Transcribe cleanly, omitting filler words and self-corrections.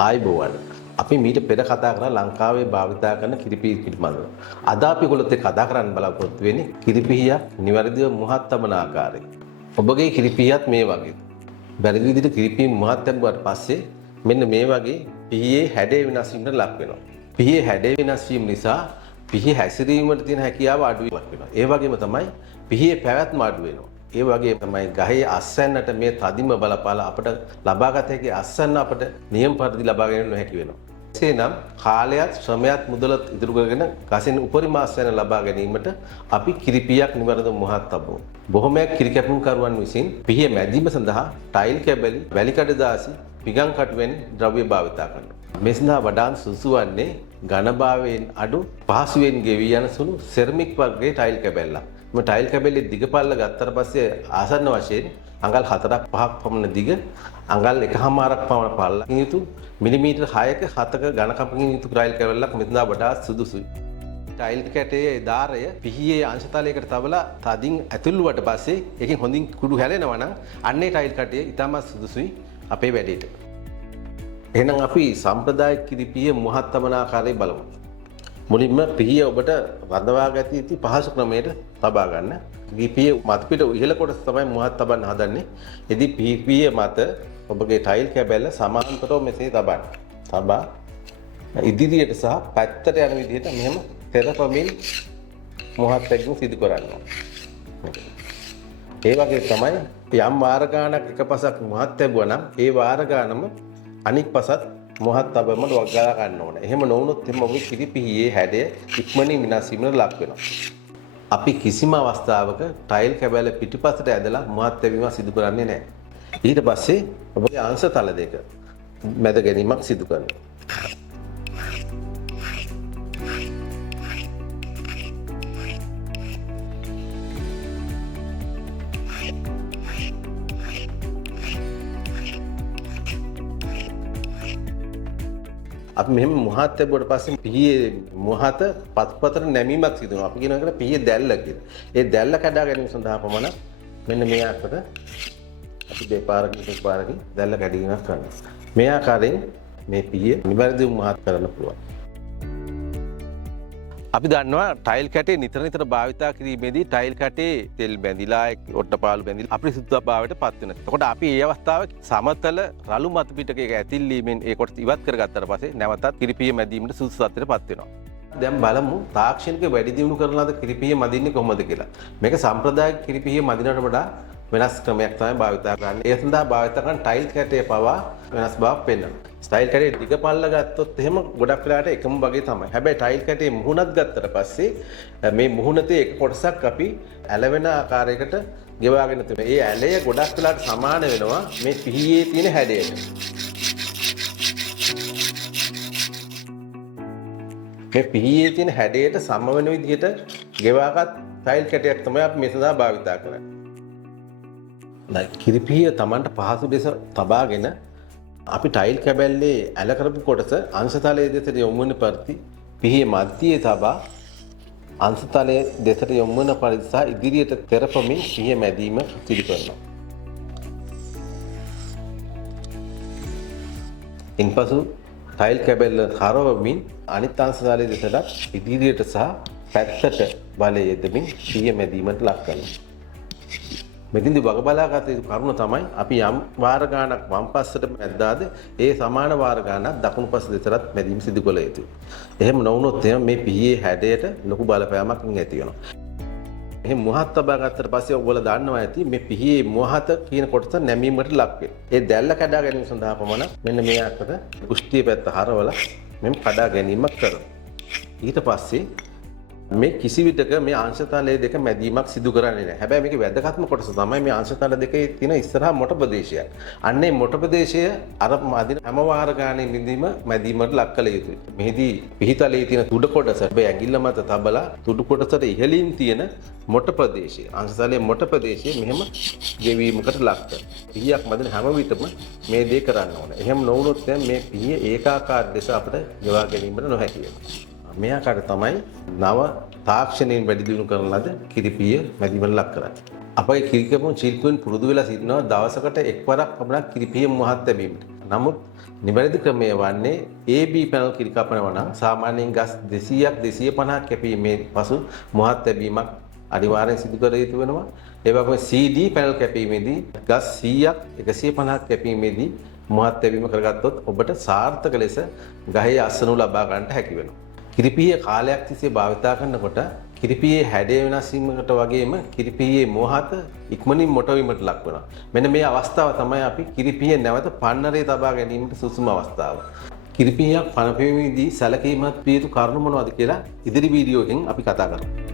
ආයිබෝවන් අපි මීට පෙර කතා කරා ලංකාවේ භාවිතා කරන කිරිපිහි පිළිබඳව. අද අපි ඔයගොල්ලොත් එක්ක කතා කරන්න බලාපොරොත්තු වෙන්නේ කිරිපිහියක් නිවැරදිව මුහත් තබන ආකාරය. ඔබගේ කිරිපිහියත් මේ වගේ. බැරි විදිහට කිරිපිහි මුහත් තැබුවාට පස්සේ මෙන්න මේ වගේ පිහියේ හැඩය වෙනස් වීමට ලක් වෙනවා. පිහියේ හැඩය වෙනස් වීම නිසා පිහි හැසිරීමට තියෙන හැකියාව අඩු වෙනවා. ඒ වගේම තමයි පිහියේ පැවැත්ම අඩු වෙනවා. ඒ වගේ තමයි ගහේ අස්වැන්නට මේ තදිම බලපාලා අපිට ලබාගත හැකි අස්වැන්න අපිට නියම පරිදි ලබා ගැනීම නොහැකි වෙනවා. එසේනම් කාලයත් ශ්‍රමයත් මුදලත් ඉදිරි කරගෙන ගසෙන් උපරිම අස්වැන්න ලබා ගැනීමට අපි කිරිපියක් නිවැරදිව මුහත් තබමු. බොහොමයක් කිරි කැපුම්කරුවන් විසින් පිහිය මැදීම සඳහා ටයිල් කැබලි, වැලි කඩදාසි, පිගම් කටු වැනි ද්‍රව්‍ය භාවිත කරනවා. මේ සඳහා වඩාත් සුසු වන්නේ ඝනභාවයෙන් අඩු පහසුවෙන් ගෙවී යන සුළු සෙරමික් වර්ගයේ ටයිල් කැබැල්ලක්. මේ ටයිල් කැබලේ දිග පල්ල ගත්තට පස්සේ ආසන්න වශයෙන් අඟල් 4ක් 5ක් පමණ දිග, අඟල් 1.5ක් පමණ පල්ලකින් යුතු මිලිමීටර් 6ක 7ක ඝනකමකින් යුතු ටයිල් කැබලක් මෙතන වඩාත් සුදුසුයි. ටයිල් කැටේ දාරය පිහියේ අංශතලයකට තබලා තදින් ඇතුළුවට පස්සේ ඒකෙන් හොඳින් කුඩු හැලෙනවා නම් අන්නේ ටයිල් කැටේ ඉතාමත් සුදුසුයි අපේ වැඩේට. එහෙනම් අපි සම්ප්‍රදායික කිරිපිහිය මුහත් තබන ආකාරය බලමු. මුලින්ම පිහිය ඔබට රඳවා ගත යුතු පහසු ක්‍රමයට තබා ගන්න. කිරිපිහිය මත පිට ඉහළ කොටස තමයි මුහත් තබන්න හදන්නේ. එදී පිහිය මත ඔබගේ ටයිල් කැබැල්ල සමාන්තරව මෙසේ තබන්න. තබා ඉදිරියට සහ පැත්තට යන විදිහට මෙහෙම තෙරපමින් මුහත් තැබීම සිදු කරන්න. ඒ වගේ තමයි යම් වාර ගානක් එකපසක් මුහත් තැබුවා නම් ඒ වාර ගානම අනික් පසත් මුහත් තබමට වගලා ගන්න ඕනේ. එහෙම නොවුනොත් එම ඔබේ කිරිපිහියේ හැඩය ඉක්මනින් විනාශ වීමට ලක් වෙනවා. අපි කිසිම අවස්ථාවක ටයිල් කැබැල්ල පිටිපසට ඇදලා මුහත් තැබීම සිදු කරන්නේ නැහැ. ඊට පස්සේ ඔබගේ අංශ තල දෙක මැද ගැනීමක් සිදු කරනවා. අපි මෙහෙම මුහත් තැබුවට පස්සේ පිහියේ මුහත පත්පතට නැමීමක් සිදු වෙනවා. අපි කියනවා ඒකට පිහියේ දැල්ල කියලා. ඒ දැල්ල කඩා ගැනීම සඳහා පමණ මෙන්න මේ අතට අපි දෙපාරකින් තුන්පාරකින් දැල්ල කැඩීමක් කරනවා. මේ ආකාරයෙන් මේ පිහිය නිවැරදිව මුහත් කරන්න පුළුවන්. අපි දන්නවා ටයිල් කැටේ නිතර භාවිතා කිරීමේදී ටයිල් කැටේ තෙල් බැඳිලා ඔට්ටපාලු බැඳිලා අපිරිසුදුතාවයට පත් වෙනවා. එතකොට අපි මේ අවස්ථාවේ සමතල රළු මත පිටකයක ඇතිල්ලීමෙන් ඒ කොටස ඉවත් කරගත්තට පස්සේ නැවතත් කිරිපිහිය මැදීමට සුදුසු තත්ත්වයට පත් වෙනවා. දැන් බලමු තාක්ෂණික වැඩි දියුණු කරන ලද කිරිපිහිය මදින්නේ කොහොමද කියලා. මේක සම්ප්‍රදායික කිරිපිහිය මදිනට වඩා වෙනස් ක්‍රමයක් තමයි භාවිතා කරන්නේ. ඒ සඳහා භාවිතා කරන ටයිල් කැටේ පවා වෙනස් බවක් පෙන්වනවා. ටයිල් කැටේ දිග පල්ල ගත්තොත් එහෙම ගොඩක් වෙලාට එකම වගේ තමයි. හැබැයි ටයිල් කැටේ මුහුණත් ගත්තට පස්සේ මේ මුහුණතේ එක කොටසක් අපි ඇලවෙන ආකාරයකට ගෙවාගෙන තියෙනවා. ඒ ඇලය ගොඩක් වෙලාට සමාන වෙනවා මේ පිහියේ තියෙන හැඩයට. මේ පිහියේ තියෙන හැඩයට සම වෙන විදිහට ගෙවාගත් ටයිල් කැටයක් තමයි අපි මේ සඳහා භාවිතා කරන්නේ. කිරිපිහිය Tamanට පහසු ලෙස තබාගෙන අපි ටයිල් කැබැල්ලේ ඇල කරපු කොටස අංශතලයේ දෙසට යොමු වෙන පරිදි පිහියේ මැදියේ තබා අංශතලයේ දෙසට යොමු වෙන පරිදි සහ ඉදිරියට තෙරපමින් පිහිය මැදීම සිදු කරනවා. ඉන්පසු ටයිල් කැබැල්ල කරවමින් අනිත් අංශතලයේ දෙසට ඉදිරියට සහ පැත්තට බලය යෙදමින් පිහිය මැදීමට ලක් කරනවා. මෙතෙන්දි වග බලාගත යුතු කරුණ තමයි අපි යම් වාර ගානක් වම් පස්සට මැද්දාද ඒ සමාන වාර ගානක් දකුණු පස්ස දෙසටත් මැදීම සිදු කළ යුතුයි. එහෙම නොවුනොත් මේ පිහියේ හැඩයට ලොකු බලපෑමක් ඇති වෙනවා. එහෙම මුහත් තබා ගත්තට පස්සේ ඔයගොල්ලෝ දන්නවා ඇති මේ පිහියේ මුහත කියන කොටස නැමීමට ලක් වෙනවා. ඒ දැල්ල කඩා ගැනීම සඳහා පමණ මෙන්න මේ අතට කුෂ්ටිය පැත්ත හරවලා මෙම් කඩා ගැනීමක් කරනවා. ඊට පස්සේ මේ කිසි විටක මේ අංශතලයේ දෙක මැදීමක් සිදු කරන්නේ නැහැ. හැබැයි මේකේ වැදගත්ම කොටස තමයි මේ අංශතල දෙකේ තියෙන ඉස්සරහා මොට ප්‍රදේශය. අන්නේ මොට ප්‍රදේශය අර මදින හැම වාර ගානේ මිදීම මැදීමට ලක් කළ යුතුයි. මෙහිදී පිහිතලයේ තියෙන තුඩ කොටස මේ ඇඟිල්ල මත තබලා තුඩු කොටසට ඉහළින් තියෙන මොට ප්‍රදේශය අංශතලයේ මොට ප්‍රදේශය මෙහෙම ගෙවීමකට ලක් කරනවා. පිහියක් මදින හැම විටම මේ දේ කරන්න ඕනේ. එහෙම නොවුනොත් මේ පිහිය ඒකාකාර ලෙස අපිට ගෙවා ගැනීමට නොහැකි වෙනවා. මේ ආකාරය තමයි නව තාක්ෂණයෙන් වැඩි දියුණු කරන ලද කිරිපිහිය මැදීමට ලක් කරන්නේ. අපගේ කිරිකපුන් ශිල්පීන් පුරුදු වෙලා සිටිනවා දවසකට එක්වරක් පමණ කිරිපිහිය මුහත් තැබීමට. නමුත් නිවැරදි ක්‍රමය වන්නේ AB පැනල් කිරි කපනවා නම් සාමාන්‍යයෙන් ගස් 200ක් 250ක් කැපීමේ පසු මුහත් තැබීමක් අනිවාර්යෙන් සිදු කර යුතු වෙනවා. ඒ වගේම CD පැනල් කැපීමේදී ගස් 100ක් 150ක් කැපීමේදී මුහත් තැබීම කරගත්තොත් ඔබට සාර්ථක ලෙස ගහේ අස්වනු ලබා ගන්නට හැකි වෙනවා. කිරිපිහිය කාලයක් තිස්සේ භාවිතා කරනකොට කිරිපිහියේ හැඩය වෙනස් වීමකට වගේම කිරිපිහියේ මුහත ඉක්මනින් මොට වීමට ලක් වෙනවා. මෙන්න මේ අවස්ථාව තමයි අපි කිරිපිහිය නැවත පන්නරේ තබා ගැනීමට සුදුසුම අවස්ථාව. කිරිපිහියක් පනපැවීමේදී සැලකීමත් විය යුතු කරුණු මොනවද කියලා ඉදිරි වීඩියෝ එකෙන් අපි කතා කරමු.